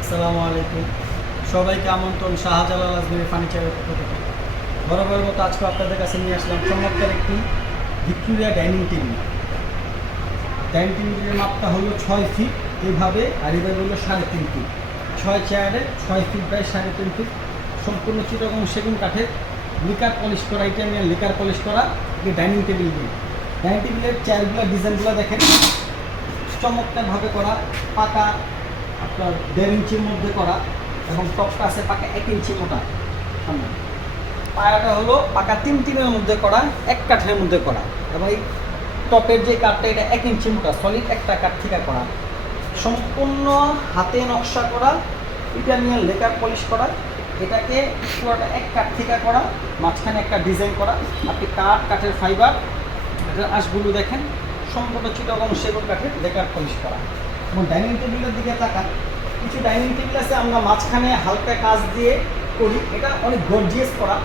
আসসালামু আলাইকুম। সবাইকে আমন্ত্রণ শাহজালাল আজমির ফার্নিচারের পক্ষ থেকে। মতো আজকে আপনাদের কাছে নিয়ে আসলাম চমৎকার একটি ভিক্টোরিয়া ডাইনিং টেবিল। ডাইনিং টেবিলের মাপটা হলো ছয় ফিট আর এভাবে হলো সাড়ে তিন ফিট। ছয় চেয়ারে ছয় ফিট বাই সাড়ে তিন ফিট। সম্পূর্ণ চিরকম সেগুন কাঠের লিকার পলিশ করা ইটালিয়ান লিকার পলিশ করা একটি ডাইনিং দিয়ে। ডাইনিং টেবিলের চেয়ারগুলো, ডিজাইনগুলো দেখেন। চমৎকারভাবে করা, পাকা আপনার দেড় ইঞ্চির মধ্যে করা এবং টপটা আছে পাকা এক ইঞ্চি মোটা পায়াটা হলো পাকা তিন তিনের মধ্যে করা, এক কাঠের মধ্যে করা এবং এই টপের যে কাঠটা, এটা এক ইঞ্চি মোটা সলিড একটা কাঠ থেকে করা। সম্পূর্ণ হাতে নকশা করা ইটালিয়ান লেকার পলিশ করা, এটাকে পুরোটা এক কাঠ থেকে করা, মাঝখানে একটা ডিজাইন করা। আপনি কাঠ, কাঠের ফাইবার আঁশগুলো দেখেন, সম্পূর্ণ চিটাগং সেগুন কাঠের লেকার পলিশ করা। এবং ডাইনিং টেবিলের দিকে তাকান, কিছু ডাইনিং টেবিল আছে, আমরা মাঝখানে হালকা কাজ দিয়ে করি। এটা অনেক গর্জিয়াস করা।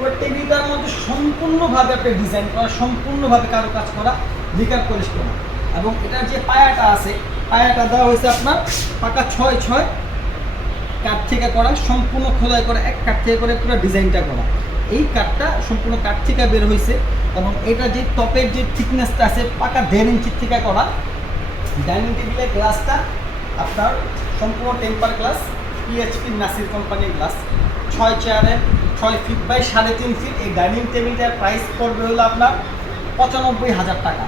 ওই টেবিলটার মধ্যে সম্পূর্ণভাবে আপনি ডিজাইন করা, সম্পূর্ণভাবে কারও কাজ করা লিকার পলিশ করা এবং এটার যে পায়াটা আছে, পায়াটা দেওয়া হয়েছে আপনার পাকা ছয় ছয় কাঠ থেকে করা, সম্পূর্ণ খোদাই করা, এক কাঠ থেকে করে পুরো ডিজাইনটা করা। এই কাঠটা সম্পূর্ণ কাঠ থেকে বের হয়েছে এবং এটা যে টপের যে থিকনেসটা আছে, পাকা দেড় ইঞ্চির থেকে করা ডাইনিং টেবিলের গ্লাসটা আপনার সম্পূর্ণ টেম্পার গ্লাস পিএইচপি নাসির কোম্পানির গ্লাস ছয় চেয়ারে ছয় ফিট বাই সাড়ে তিন ফিট এই ডাইনিং টেবিলটার প্রাইস পড়বে হলো আপনার পঁচানব্বই হাজার টাকা।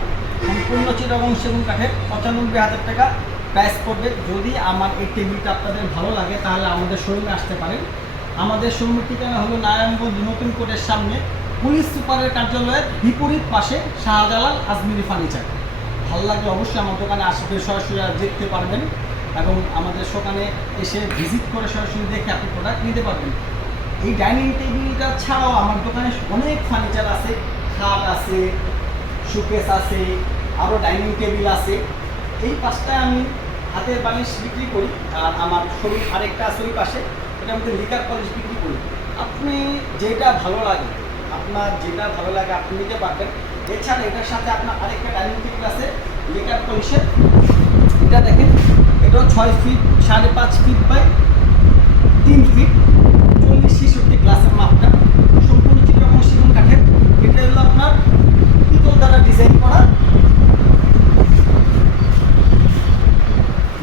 সম্পূর্ণ চিরগং সেগুন কাঠের পঁচানব্বই হাজার টাকা প্রাইস পড়বে। যদি আমার এই টেবিলটা আপনাদের ভালো লাগে, তাহলে আমাদের শোরুমে আসতে পারেন। আমাদের শোরুমের ঠিকানা হলো নারায়ণগঞ্জ নতুন কোর্টের সামনে, পুলিশ সুপারের কার্যালয়ের বিপরীত পাশে শাহজালাল আজমিরি ফার্নিচার। ভালো লাগলে অবশ্যই আমার দোকানে আসবে সরাসরি দেখতে পারবেন এবং আমাদের দোকানে এসে ভিজিট করে সরাসরি দেখে আপনি প্রোডাক্ট নিতে পারবেন। এই ডাইনিং টেবিলটা ছাড়াও আমার দোকানে অনেক ফার্নিচার আছে, খাট আছে শোকেস আছে আরও ডাইনিং টেবিল আছে। এই পাঁচটায় আমি হাতের বালিশ বিক্রি করি আর আমার শরীর আরেকটা আছে ওই পাশে এটা মধ্যে লিকার পলিশ বিক্রি করি। আপনি যেটা ভালো লাগে, আপনার যেটা ভালো লাগে আপনি নিতে পারবেন। এছাড়া এটার সাথে আপনার আরেকটা ডাইনিং টেবিল আছে লিকার পলিশের এটা দেখেন, এটাও ছয় ফিট সাড়ে পাঁচ ফিট বাই তিন ফিট চল্লিশ ছেষট্টি গ্লাসের মাপটা। সম্পূর্ণ চিত্রকম সেগুন কাঠের। এটা হলো আপনার পিতল দ্বারা ডিজাইন করা।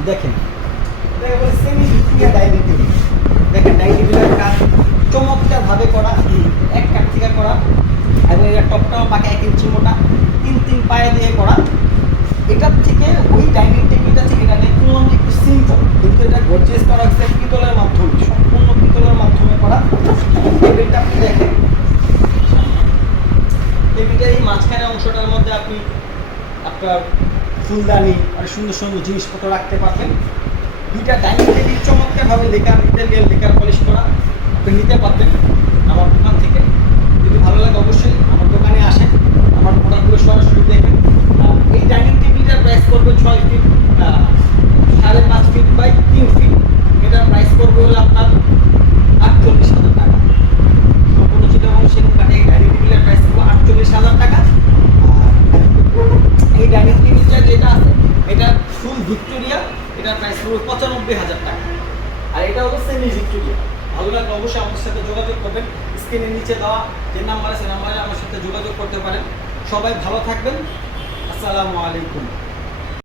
দেখেন সেমি ডাইনিং টেবিল দেখেন ডাইনিং টেবিলের কাজ চমৎকারভাবে করা এক কাঠ থেকে করা এবং এর টপটাও পাকে এক ইঞ্চি মোটা তিন তিন পায়ে দিয়ে করা এটার থেকে ওই ডাইনিং টেবিলটা থেকে এটা দেখুন একটু সিম্পল কিন্তু এটা গর্জিয়াস করা হচ্ছে পিতলের মাধ্যমে সম্পূর্ণ পিতলের মাধ্যমে করা টেবিলটা আপনি দেখেন টেবিলটার এই মাঝখানে অংশটার মধ্যে আপনি আপনার ফুলদানি আর সুন্দর সুন্দর জিনিসপত্র রাখতে পারবেন। দুইটা ডাইনিং টেবিল চমৎকারভাবে লেকার ইটালিয়ান লেকার পলিশ করা আপনি নিতে পারবেন আমার দোকান থেকে। যদি ভালো লাগে অবশ্যই আমার দোকানে আসেন, আমার প্রোডাক্টগুলো সরাসরি দেখেন। এই ডাইনিং টেবিলটার প্রাইস করবে ছয় ফিট সাড়ে পাঁচ ফিট বাই তিন ফিট এটার প্রাইস করবে হলো আপনার আটচল্লিশ হাজার টাকা সম্পূর্ণ চিটাগং সেগুন কাঠে এই ডাইনিং টেবিলের প্রাইস করব আটচল্লিশ হাজার টাকা আর এই ডাইনিং টেবিলটা যেটা আছে এটা ফুল ভিক্টোরিয়া এটার প্রাইস হলো পঁচানব্বই হাজার টাকা। আর এটা হলো সেমি ভিক্টোরিয়া ভালো লাগলে অবশ্যই আমার সাথে যোগাযোগ করবেন। স্ক্রিনের নিচে দেওয়া যে নাম্বার আছে নাম্বারে আমার সাথে যোগাযোগ করতে পারেন। সবাই ভালো থাকবেন। আসসালামু আলাইকুম।